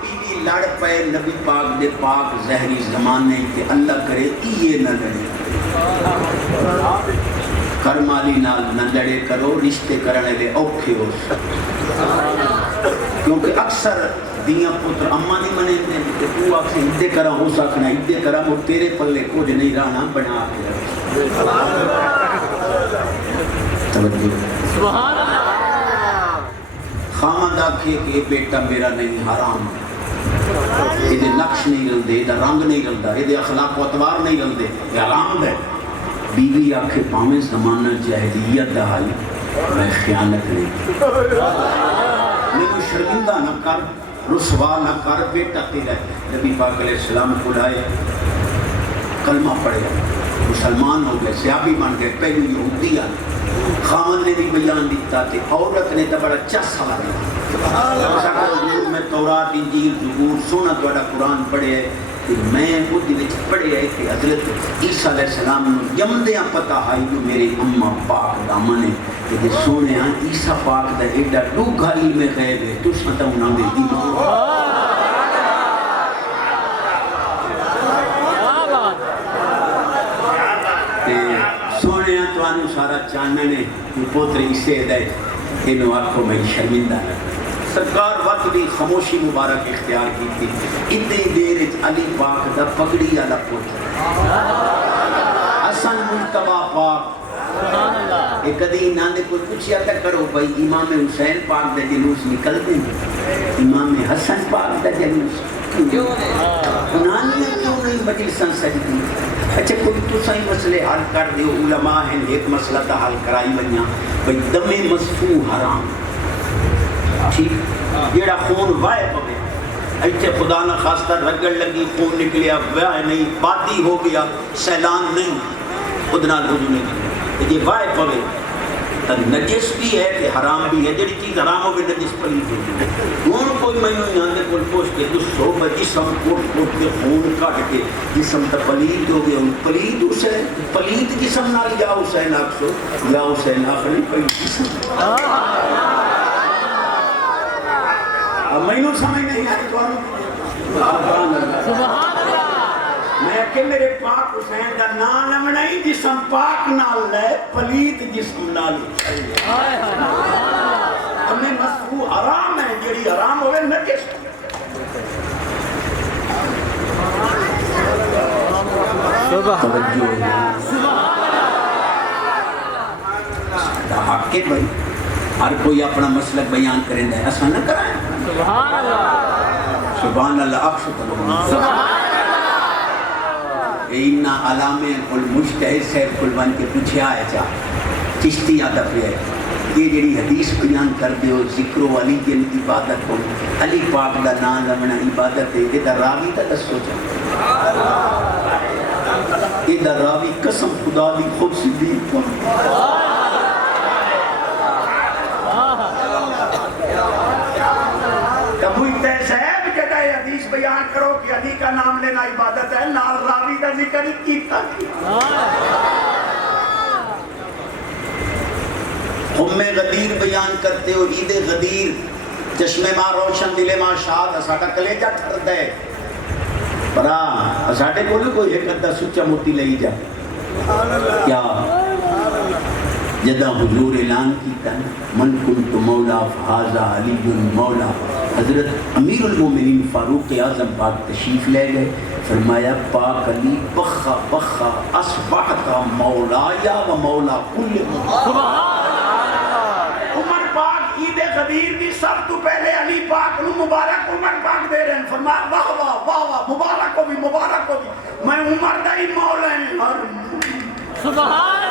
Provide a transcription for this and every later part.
بیوی لڑ پے نبی پاک دے پاک زہری زمانے کہ اللہ کرے یہ نہ لڑے کرمالی نال نہ لڑے کرو رشتے کرنے لے اوکھے ہو کیونکہ اکثر دیاں پتر اماں نہیں منے دے کہ تو آکھ ادھے کرا ہو سکنا ادھے کرا وہ تیرے پلے کچھ نہیں رہنا بنا کے توجہ سبحان اللہ خامد آکھے کہ بیٹا میرا نہیں حرام یہ نقش نہیں رلدے یہ رنگ نہیں رلدا یہ اخلاق و اعتبار نہیں رلدے یہ حرام ہے بیوی آکھے پاویں زمانہ جاہلیت دہائی میں خیانت نہیں میرے شرمندہ نہ کر رسوا نہ کر بیٹا تیرا نبی پاک علیہ السلام کو لائے کلمہ پڑھے مسلمان ہو گئے صحابی بن گئے پہلو یہودی آ خامد نے بھی بیان دیتا کہ عورت نے تو بڑا چسا لگا میں تورات انجیل زبور سونا تو قرآن پڑھے ہے کہ میں وہ وچ پڑھے ہے کہ حضرت عیسیٰ علیہ السلام نے جمدیاں پتہ آئی جو میرے اماں پاک دامن ہے کہ سونے ہاں عیسیٰ پاک دا ایڈا ڈوگھا علم غیب ہے تو ستا انہاں دے دی سونے ہاں تو آنو سارا چاننے نے پوتر عیسیٰ دے انہوں آنکھوں میں شرمندہ ہے سرکار وقت بھی خاموشی مبارک اختیار کی تھی اتنی دیر علی پاک دا پگڑی والا پوتر حسن مجتبی پاک ایک کدی نانے کو پوچھیا تھا کرو بھائی امام حسین پاک دا جلوس نکل دیں امام حسن پاک دا جلوس نانیاں کیوں نہیں مجلساں سجدی اچھا کوئی تو صحیح مسئلے حل کر دیو علماء ہیں ایک مسئلہ تا حل کرائی ونیا بھئی دم مسفوح حرام ٹھیک جیڑا خون وائے پوے ایتھے خدا نہ خواستہ رگڑ لگی خون نکلیا وائے نہیں بادی ہو گیا سیلان نہیں خودنا وضو نہیں یہ وائے پوے نجس بھی ہے کہ حرام بھی ہے جڑی چیز حرام ہو گئی نجس پلید ہو گئی کون کوئی میں نے یہاں دے کل پوچھ کے دس سو جسم کوٹ کوٹ کے خون کٹ کے جسم تا پلید ہو گیا پلید اسے پلید جسم نال یا حسین آکسو یا حسین آخری پلید جسم میں نوں سمجھ نہیں آئی تو سبحان اللہ میں کہ میرے پاک حسین کا نام نہیں جسم پاک نال لے پلیت جسم نال ہمیں مسفوح حرام ہے جڑی حرام ہوئے نجس حق کے بھائی ہر کوئی اپنا مسلک بیان کریں دے ایسا نہ کرائیں سبحان اللہ سبحان اللہ اکشت اللہ اینا علامے کل مجتہد سے کل بن کے پیچھے آئے چاہ چشتی آدھا پہ ہے یہ جڑی حدیث بیان کر دیو ذکر و علی کی عبادت کو علی پاک دا نام لمنا عبادت ہے یہ دا راوی تا دسو چاہ یہ دا راوی قسم خدا دی خود صدیق کو تبوی تیسے ہے جگہ حدیث بیان کرو کہ علی کا نام لینا عبادت ہے نال راوی کا ذکر کیتا خم غدیر بیان کرتے ہو عید غدیر چشم ماں روشن دل ماں شاد اساٹا کلیجہ ٹھر دے برا اساٹے کو کوئی ایک ادھا سچا موتی لئی جائے کیا جدہ حضور اعلان کیتا من کنت مولا فہذا علی مولا حضرت امیر المومنین فاروق اعظم پاک تشریف لے گئے فرمایا پاک علی بخا بخا اصبحت مولایا و مولا کل عمر پاک عید غدیر دی سب تو پہلے علی پاک نو مبارک عمر پاک دے رہے ہیں فرمایا واہ واہ واہ واہ مبارک ہو بھی میں عمر دا ہی مولا ہیں سبحان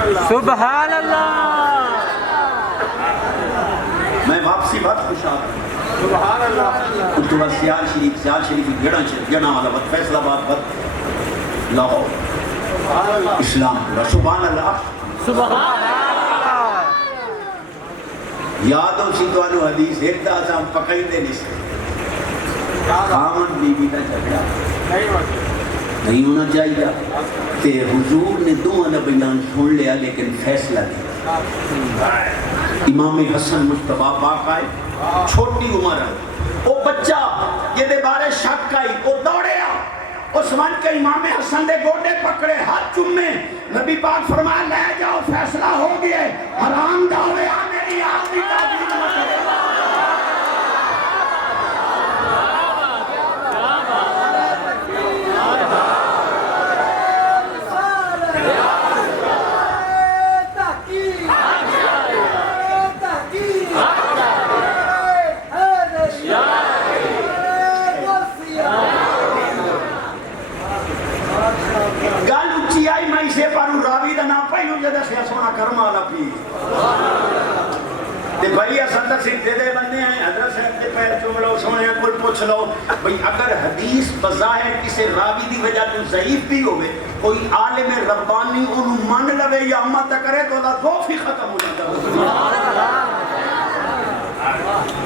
اللہ سبحان اللہ میں واپسی بات خوش آتا ہوں سبحان اللہ تو سیال شریف گڑا والا بات فیصلہ بات لاہور اسلام پورا سبحان اللہ سبحان اللہ یادوں سی تو آنو حدیث ایک دا آزام پکائی دے نہیں سے خامن بی بی دا جھگڑا نہیں ہونا چاہیے. تے حضور نے دونوں کا بیان سن لیا لیکن فیصلہ نہیں. امام حسن مصطفیٰ پاک آئے, چھوٹی عمر ہے, وہ بچہ یہ بارے شک آئی, وہ دوڑیا, اس من کے امام حسن دے گوڑے پکڑے, ہاتھ چومے, نبی پاک فرمایا لے جاؤ فیصلہ ہو گیا, حرام دا ہوئے میری آخری تعبیر نہ کرے. سونا کرم والا پی بھائی اصل سیدھے دے بندے ہیں, حضرت صاحب کے پیر چوم لو, سونے کو پوچھ لو بھئی اگر حدیث بظاہر کسی راوی دی وجہ تو ضعیف بھی ہوئے, کوئی عالم ربانی انہوں من لوے یا امت کرے تو اللہ ضعف ہی ختم ہو جاتا.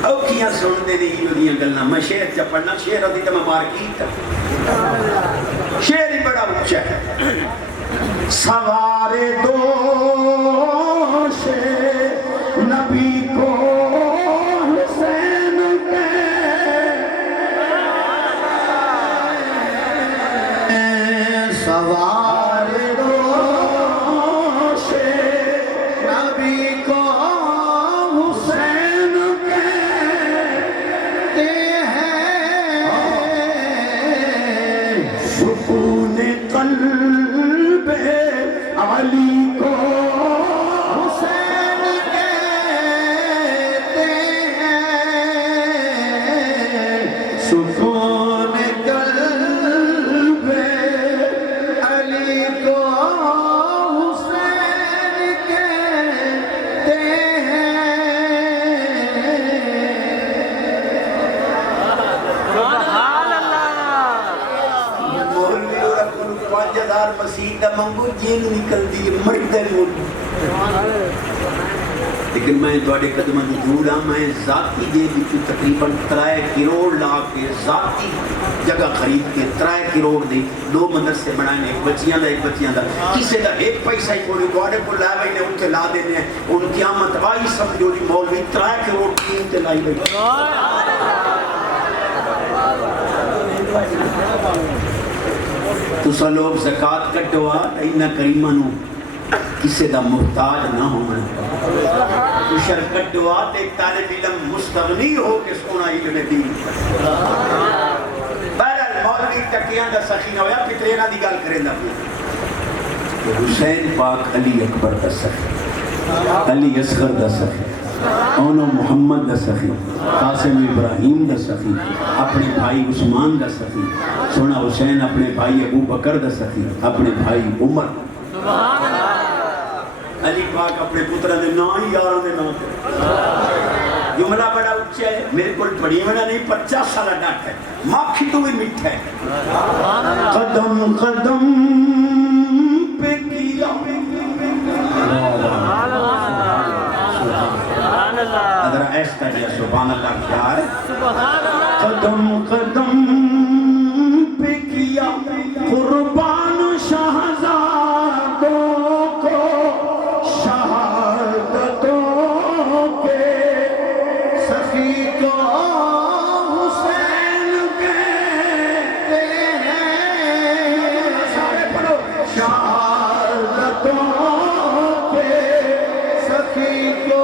او کیا سن دے نہیں ہوئے گلنا. میں شعر چا پڑھنا, شعر ہوتی تو میں مارکیٹ, شعر ہی بڑا اچھا ہے. سوارے دوش نبی کو حسین کے, سوارے دوش نبی کو حسین کہتے ہیں, سکون قلب علی کو حسین کہتے ہیں, سکون قلب علی کو حسین کہتے ہیں. سبحان اللہ. مولوی اور اپنی 5000 مسیح دا منگو جین نکل دی مرد مولوی, لیکن میں توڑے قدمہ دور ہاں. میں ذاتی جے بچو تقریباً 3 کروڑ لا کے ذاتی جگہ خرید کے 3 کروڑ دے 2 مدرسے بنائے, ایک بچیاں دا کسی دا 1 پیسہ ہی کوئی توڑے کو لائے بھائی نے ان کے لا دینے ہیں. ان قیامت آئی سمجھو جی مولوی 3 کروڑ قیمت لائی بھائی. تسا لوگ زکاة کٹوا اینا کریمہ نو کسی دا محتاج نہ ہونا. تو شر کٹوا ایک طالب علم مستغنی ہو کے سونا علم دین. بہرحال مولوی تکیاں دا سخی نہ ہویا, پترینا دی گال کریں دا پھر. حسین پاک علی اکبر دا سخی, علی اصغر دا سخی, اونو محمد دا سخی, قاسم ابراہیم دا سخی, اپنے بھائی عثمان دا سخی. سونا حسین اپنے بھائی ابو بکر دا سخی, اپنے بھائی عمر. علی پاک اپنے پترہ دے نا ہی یاروں دے نا. جملہ بڑا اچھا ہے, میرے کو پڑھی منا نہیں, 50 سالہ ڈاٹ ہے, ماکھی تو بھی مٹھ ہے. قدم قدم پہ کیا ادھر ایستا جا سبحان اللہ کیا ہے. قدم قدم پہ کیا قربان شہزادوں کو, شہادتوں کے سخی کو حسین کہتے ہیں. سارے پڑھو. شہادتوں کے سخی کو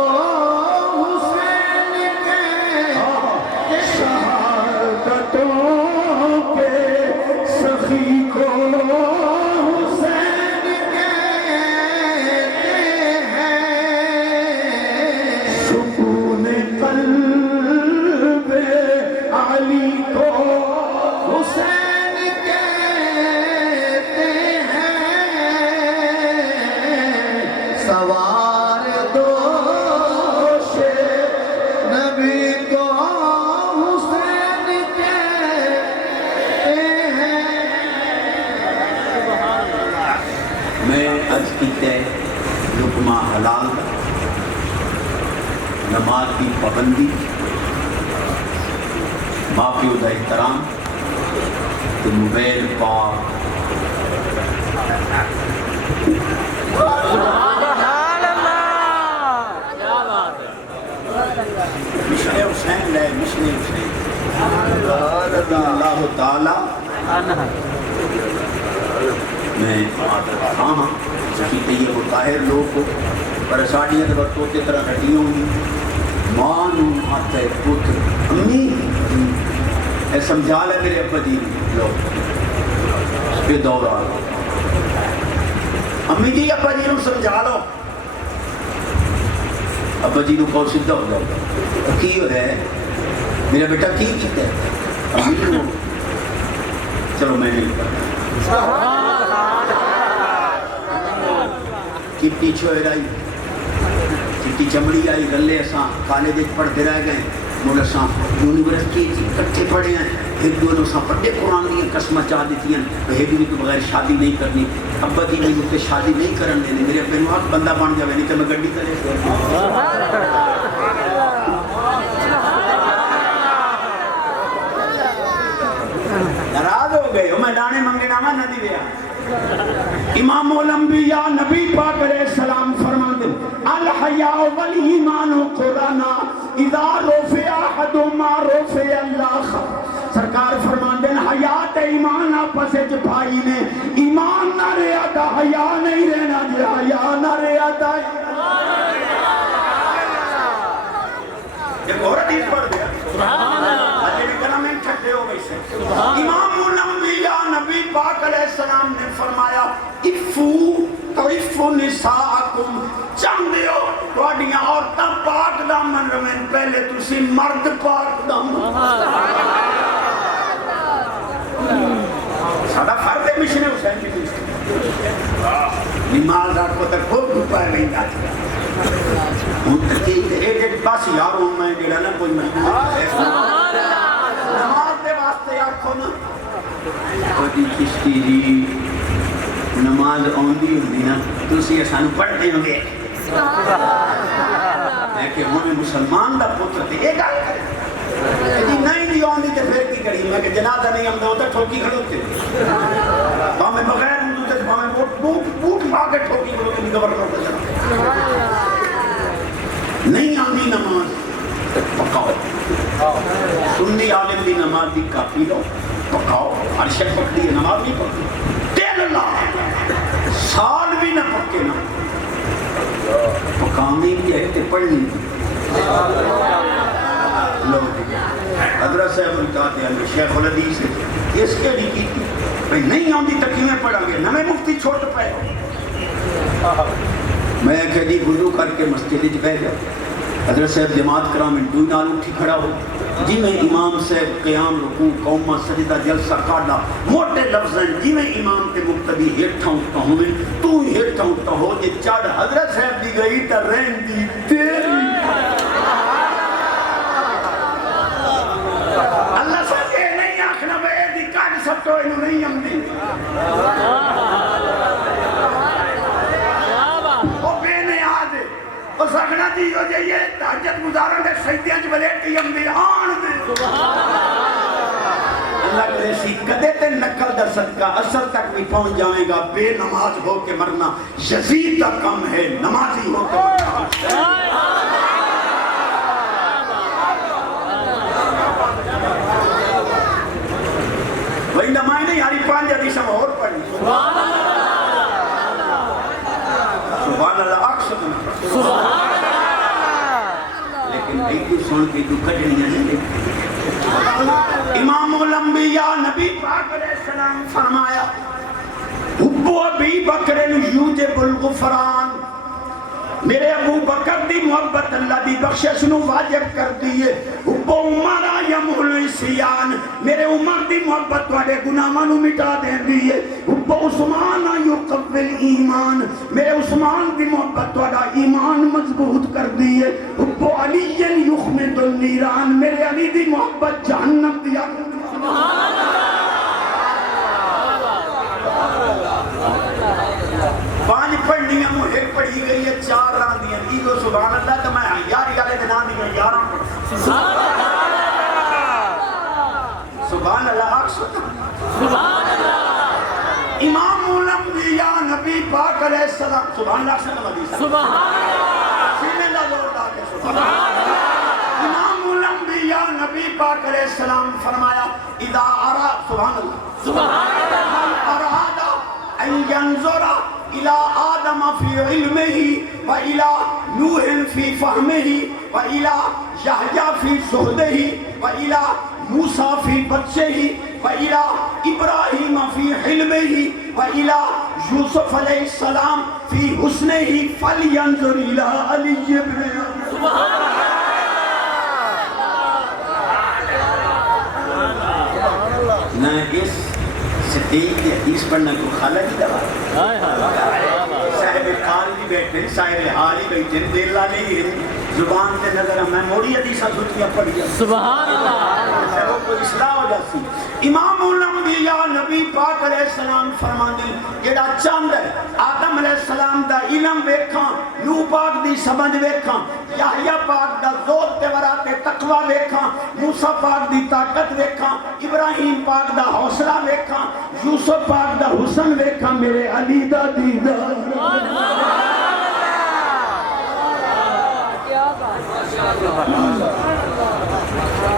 لقمہ حلال, نماز کی پابندی, ماں پیو دا احترام, موبائل پاک سبحان اللہ. کیا بات ہے. مشن حسین ہے، مشن حسین رضی اللہ تعالی میں ہاں سچی کہ یہ مطاہر لوگ کو پر ساڑیاں برتوں کی طرح ہٹیوں گی ماں آتا ہے پتر امی اے سمجھا لے میرے ابا جی لوگ یہ دور آ رہا امی جی ابا جی نو سمجھا لو ابا جی نو بہت سدھا ہو جاتا کی ہو رہا ہے میرا بیٹا کی کہتا ہے امی نو چلو میں نہیں کرتا کٹی چھوئے رائی کٹی چمڑی آئی گلے اساں کالج پڑھتے رہ گئے مول اساں یونیورسٹی کٹھے پڑھے ہیں ایک دو اساں پڑھے قرآن دیا قسمہ چاہ دیتی ہیں ایک بھی تو بغیر شادی نہیں کرنی ابا جی میں مجھے شادی نہیں کرن دینے میرے ابے نو حق بندہ بن جاوے نہیں تو میں گڈی کرے ناراض ہو گئے ہو میں دانے منگے نامہ نہ دی ویا امام الانبیاء نبی پاک علیہ السلام فرماتے الحیاء والایمان قرانا اذا رفع احدهما رفع اللہ سرکار فرماتے ہیں حیات ایمان آپس وچ بھائی نے ایمان نہ رہیا تا حیا نہیں رہنا جے حیا نہ رہیا تا ایک اور حدیث پڑھ دیا اللہ نے کلام میں چھٹے ہو گئی سے امام الانبیاء نبی پاک علیہ السلام نے فرمایا افو تعفو نساءکم چاہتے ہو توڑیاں عورتاں پاک دامن روین پہلے تسی مرد پاک دامن سادہ فرد ہے مشن حسین کی دوسری نماز آپ کو تک خوب گھپائے نہیں جاتی ایک بس یاروں میں جڑا نا کوئی نماز دے واسطے آکھو نا کوئی چشتی جی نماز آندی ہوندی نا تسی اسانو پڑھتے ہوں گے میں کہ ہمیں مسلمان دا پتر تھے ایک آئے جی نہیں دی آندی تے پھر کی کری میں کہ جنازہ نہیں ہم دا ہوتا ٹھوکی کھڑوتے ہمیں بغیر ہوں تے ہمیں بوٹ پا کے ٹھوکی کھڑوتے نہیں گبر کرتے جنازہ نہیں آندی نماز پکاؤ سنی عالم دی نماز دی کافی لو پکاؤ ہر شک پکڑی ہے نماز نہیں پکڑی تیل اللہ سال بھی نہ پکے نا پکامی بھی ہے تے پڑھنی حضرت صاحب کہتے ہیں شیخ الحدیث اس کے لیے کی بھئی نہیں آندی تکیمیں پڑھا گے نہ میں مفتی چھوٹ پائے میں کہ جی وضو کر کے مسجد وچ بیٹھ گیا حضرت صاحب جماعت کرام انٹو نال اٹھی کھڑا ہو جی میں امام صاحب قیام رکوع قومہ سجدہ جلسہ کاٹا موٹے لفظاں جی میں امام تے مقتدی ہیٹھا اٹھا ہوں تو ہیٹھا اٹھا ہو جے چڑھ حضرت صاحب دی گئی تا رہن دی تیری اللہ صاحب یہ نہیں آکھنا بے دی کٹ سٹو انہوں نہیں امدی سکنا جی ہو جائیے تحجت گزارن دے سجدیاں چ بلیٹی امدی آن دے اللہ کرے سی کدے تے نقل در صدقہ اثر تک بھی پہنچ جائے گا بے نماز ہو کے مرنا یزید کا کم ہے نمازی ہو کے مرنا وہی نمائے نہیں یاری پانچ حدیث ہم اور پڑھیں سبحان اللہ اکشت سبحان لیکن ایک سن کے تو کھڑنیاں نہیں دیکھتے امام الانبیاء نبی پاک علیہ السلام فرمایا حب ابی بکر یوجب الغفران میرے ابو بکر دی محبت اللہ دی بخشش نو واجب کر دیئے حب عمر یمحل العصیان میرے عمر دی محبت والے گناہاں نو مٹا دے دیئے حب عثمان یقوی الایمان میرے عثمان دی محبت والا ایمان مضبوط کر دیئے حب علی یخمد النیران میرے علی دی محبت جہنم دیا پانچ پڑھنیاں مجھے پڑھی گئی ہے چار ران دیا ایگو سبحان اللہ تو میں یاری والے دن آنے گیا یاران پڑھ سبحان اللہ سبحان اللہ امام الانبیاء نبی پاک علیہ السلام سبحان اللہ سے حدیث سبحان اللہ سینے کا زور لا کے سبحان اللہ امام الانبیاء نبی پاک علیہ السلام فرمایا اذا ارا سبحان اللہ سبحان اللہ من اراد ان ينظر الى آدم في علمه والى نوح في فهمه والى يحيى في زهده والى موسیٰ فی بچه وإلى ابراہیم فی حلمه وإلى یوسف علیہ السلام فی حسنه فلینظر الى علی ابن سبحان اللہ نہ اس سٹیج کی حدیث پڑھنا کو خالہ کی دوا صاحب حال بھی بیٹھے صاحب حال ہی بیٹھے دل لانے ہی زبان سے نظر ہمیں موڑی حدیثہ سوچیاں پڑھ گیا سبحان اللہ وہ کوئی اصلاح ہو جاتی امام الانبیاء نبی پاک علیہ السلام فرماندے جڑا چاند ہے آدم علیہ السلام دا علم ویکھاں نوح پاک دی سمجھ ویکھاں یحییٰ پاک دا ذوق تے ورات تقوی ویکھاں موسیٰ پاک دی طاقت ویکھاں ابراہیم پاک دا حوصلہ ویکھاں یوسف پاک دا حسن ویکھاں میرے علی دا دیدار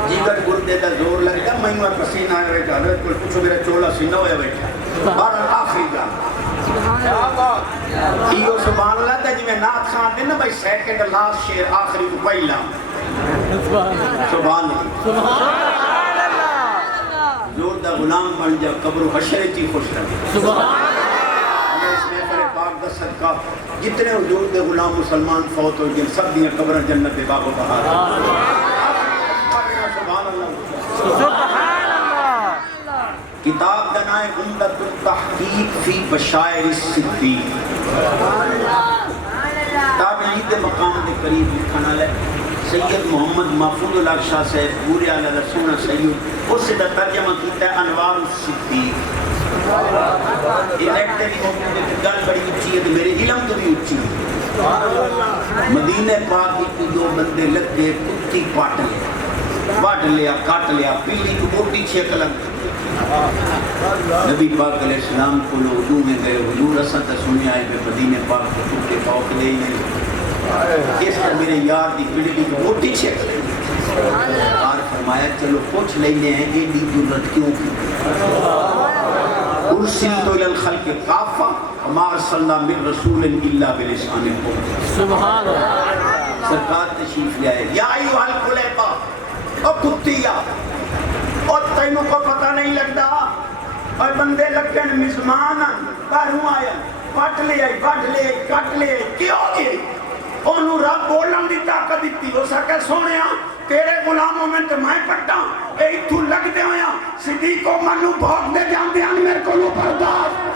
جیگر گردے دا زور لگ گیا میں انہوں پسینہ آئے رہے حضرت کو پوچھو میرا چولا سینہ ہویا بیٹھا بارہ آخری جانا ایو سبحان اللہ تا جی میں نات خان دینا بھائی سیکنڈ لاس شیر آخری کو پہلا سبحان اللہ زور دا غلام بن جا قبر و حشر چی خوش لگے سبحان اس میں پر پاک دا صدقہ جتنے حضور دے غلام مسلمان فوت ہو جن سب دیاں قبریں جنت دے باب و بہار سبحان اللہ کتاب دنائے عمدت التحقیق فی بشائر الصدیق تابعید مقام دے قریب لکھنا لے سید محمد محفوظ اللہ شاہ صاحب پورے علی رسول سید اس سے ترجمہ کیتا ہے انوار الصدیق یہ نیٹ تیری مومن دے گل بڑی اچھی ہے تو میرے علم تو بھی اچھی ہے مدینہ پاک کی دو بندے لگ گئے کتی پاٹ لیا کاٹ لیا پیلی کو موٹی چھیک لگ نبی پاک علیہ السلام کو لوگوں میں گئے حضور اسد سنی آئے میں مدینہ پاک کو ٹوٹے پاک لے اس کا میرے یار دی پیلی کو موٹی چھیک اور فرمایا چلو پوچھ لینے ہیں یہ دی ضرورت کیوں کی ارسلت الى الخلق کافہ وما ارسلنا من رسول الا بلسان قوم سبحان اللہ سرکار تشریف لے آئے یا ایوہ القلیبہ او کتیا اور تینوں کو پتہ نہیں لگتا اور بندے لگن مزمان باہروں آیا پٹ لے آئی کٹ لے آئی کیوں گئی انہوں رب بولن دی طاقت دیتی ہو سکے سونے تیرے غلاموں میں تو میں پٹا اے تو لگ دے ہویا صدیق کو منو بھوک دے جان دے میرے کو لو پرداز